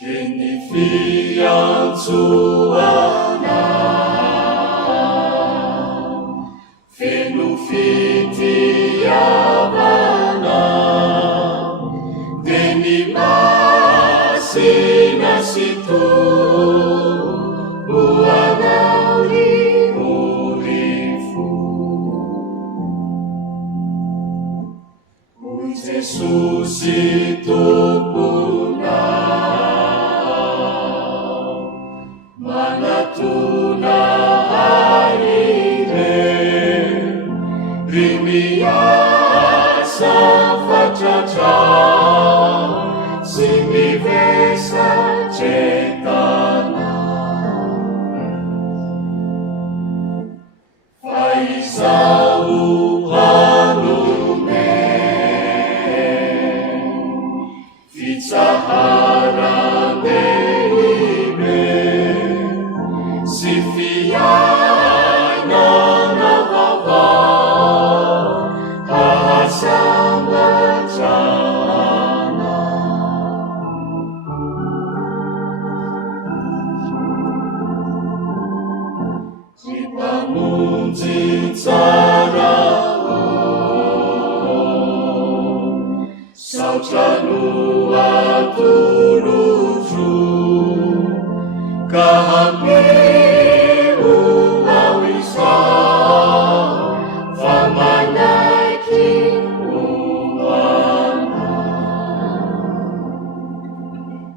愿你飞扬出Fenu fiti yavana Deni masina situ Uanauli urifu O Jesus itu punah Mana Rimiasa facaca Sinivesa cetana Faisau hanume Fitsahara deibe Sifiana nahava Sambacana Jibangun jitsa